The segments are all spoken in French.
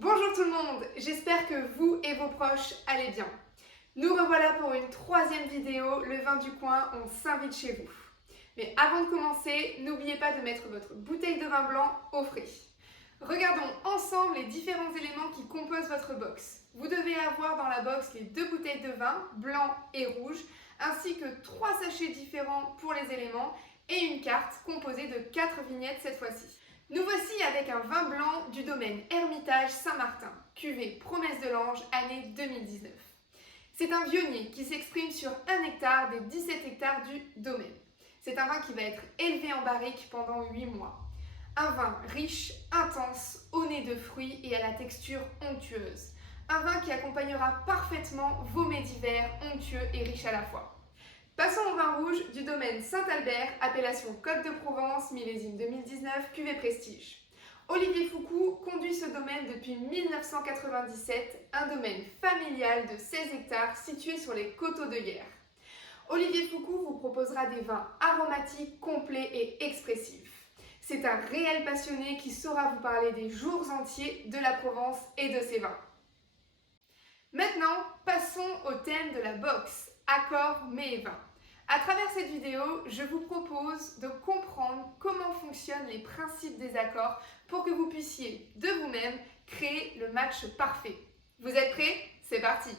Bonjour tout le monde, j'espère que vous et vos proches allez bien. Nous revoilà pour une troisième vidéo, le vin du coin, on s'invite chez vous. Mais avant de commencer, n'oubliez pas de mettre votre bouteille de vin blanc au frais. Regardons ensemble les différents éléments qui composent votre box. Vous devez avoir dans la box les 2 bouteilles de vin, blanc et rouge, ainsi que 3 sachets différents pour les éléments et une carte composée de 4 vignettes cette fois-ci. Nous voici avec un vin blanc du domaine Hermitage Saint-Martin, cuvée Promesse de l'Ange, année 2019. C'est un vionnier qui s'exprime sur 1 hectare des 17 hectares du domaine. C'est un vin qui va être élevé en barrique pendant 8 mois. Un vin riche, intense, au nez de fruits et à la texture onctueuse. Un vin qui accompagnera parfaitement vos mets d'hiver, onctueux et riches à la fois. Passons au vin rouge du domaine Saint-Albert, appellation Côte de Provence, millésime 2019, cuvée Prestige. Olivier Foucault conduit ce domaine depuis 1997, un domaine familial de 16 hectares situé sur les coteaux de Hyères. Olivier Foucault vous proposera des vins aromatiques, complets et expressifs. C'est un réel passionné qui saura vous parler des jours entiers de la Provence et de ses vins. Maintenant, passons au thème de la box, accords, mets et vins. À travers cette vidéo, je vous propose de comprendre comment fonctionnent les principes des accords pour que vous puissiez de vous-même créer le match parfait. Vous êtes prêts? C'est parti!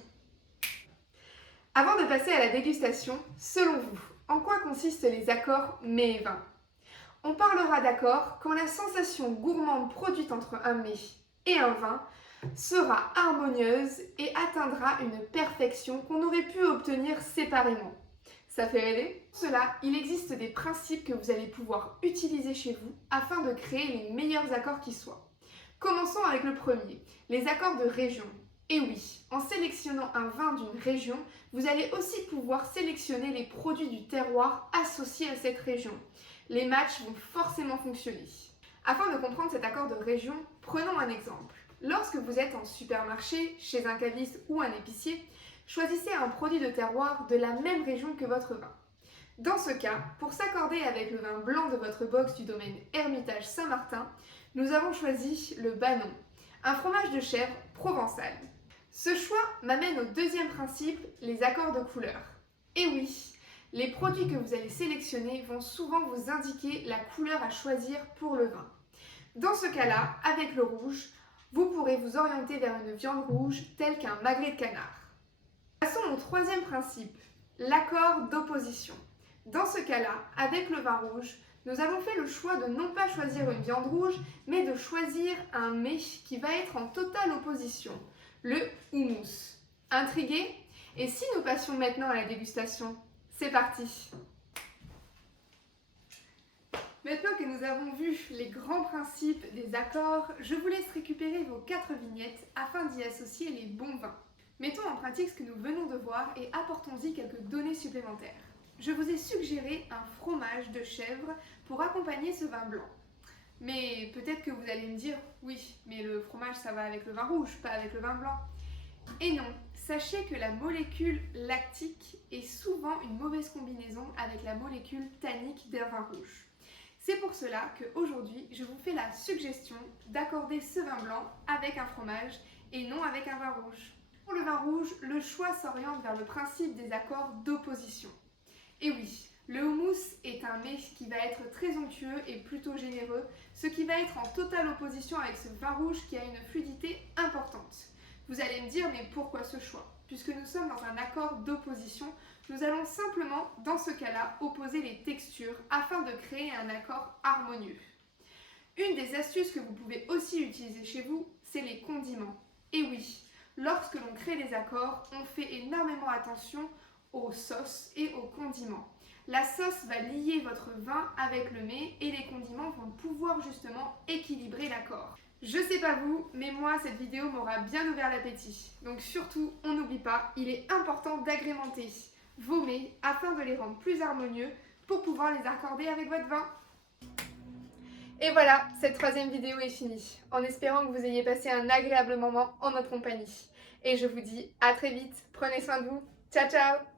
Avant de passer à la dégustation, selon vous, en quoi consistent les accords mets et vins? On parlera d'accords quand la sensation gourmande produite entre un mets et un vin sera harmonieuse et atteindra une perfection qu'on aurait pu obtenir séparément. Ça fait rêver? Pour cela, il existe des principes que vous allez pouvoir utiliser chez vous afin de créer les meilleurs accords qui soient. Commençons avec le premier, les accords de région. Et oui, en sélectionnant un vin d'une région, vous allez aussi pouvoir sélectionner les produits du terroir associés à cette région. Les matchs vont forcément fonctionner. Afin de comprendre cet accord de région, prenons un exemple. Lorsque vous êtes en supermarché, chez un caviste ou un épicier, choisissez un produit de terroir de la même région que votre vin. Dans ce cas, pour s'accorder avec le vin blanc de votre box du domaine Hermitage Saint-Martin, nous avons choisi le Banon, un fromage de chèvre provençal. Ce choix m'amène au deuxième principe, les accords de couleur. Et oui, les produits que vous allez sélectionner vont souvent vous indiquer la couleur à choisir pour le vin. Dans ce cas-là, avec le rouge, vous pourrez vous orienter vers une viande rouge telle qu'un magret de canard. Passons au troisième principe, l'accord d'opposition. Dans ce cas-là, avec le vin rouge, nous avons fait le choix de non pas choisir une viande rouge, mais de choisir un mets qui va être en totale opposition, le houmous. Intrigués? Et si nous passions maintenant à la dégustation? C'est parti! Maintenant que nous avons vu les grands principes des accords, je vous laisse récupérer vos 4 vignettes afin d'y associer les bons vins. Mettons en pratique ce que nous venons de voir et apportons-y quelques données supplémentaires. Je vous ai suggéré un fromage de chèvre pour accompagner ce vin blanc. Mais peut-être que vous allez me dire, oui, mais le fromage ça va avec le vin rouge, pas avec le vin blanc. Et non, sachez que la molécule lactique est souvent une mauvaise combinaison avec la molécule tannique d'un vin rouge. C'est pour cela qu'aujourd'hui, je vous fais la suggestion d'accorder ce vin blanc avec un fromage et non avec un vin rouge. Pour le vin rouge, le choix s'oriente vers le principe des accords d'opposition. Et oui, le houmous est un mets qui va être très onctueux et plutôt généreux, ce qui va être en totale opposition avec ce vin rouge qui a une fluidité importante. Vous allez me dire, mais pourquoi ce choix? Puisque nous sommes dans un accord d'opposition, nous allons simplement, dans ce cas-là, opposer les textures afin de créer un accord harmonieux. Une des astuces que vous pouvez aussi utiliser chez vous, c'est les condiments. Et oui, lorsque l'on crée les accords, on fait énormément attention aux sauces et aux condiments. La sauce va lier votre vin avec le mets et les condiments vont pouvoir justement équilibrer l'accord. Je sais pas vous, mais moi cette vidéo m'aura bien ouvert l'appétit. Donc surtout, on n'oublie pas, il est important d'agrémenter vos mets afin de les rendre plus harmonieux pour pouvoir les accorder avec votre vin. Et voilà, cette troisième vidéo est finie, en espérant que vous ayez passé un agréable moment en notre compagnie. Et je vous dis à très vite, prenez soin de vous, ciao ciao!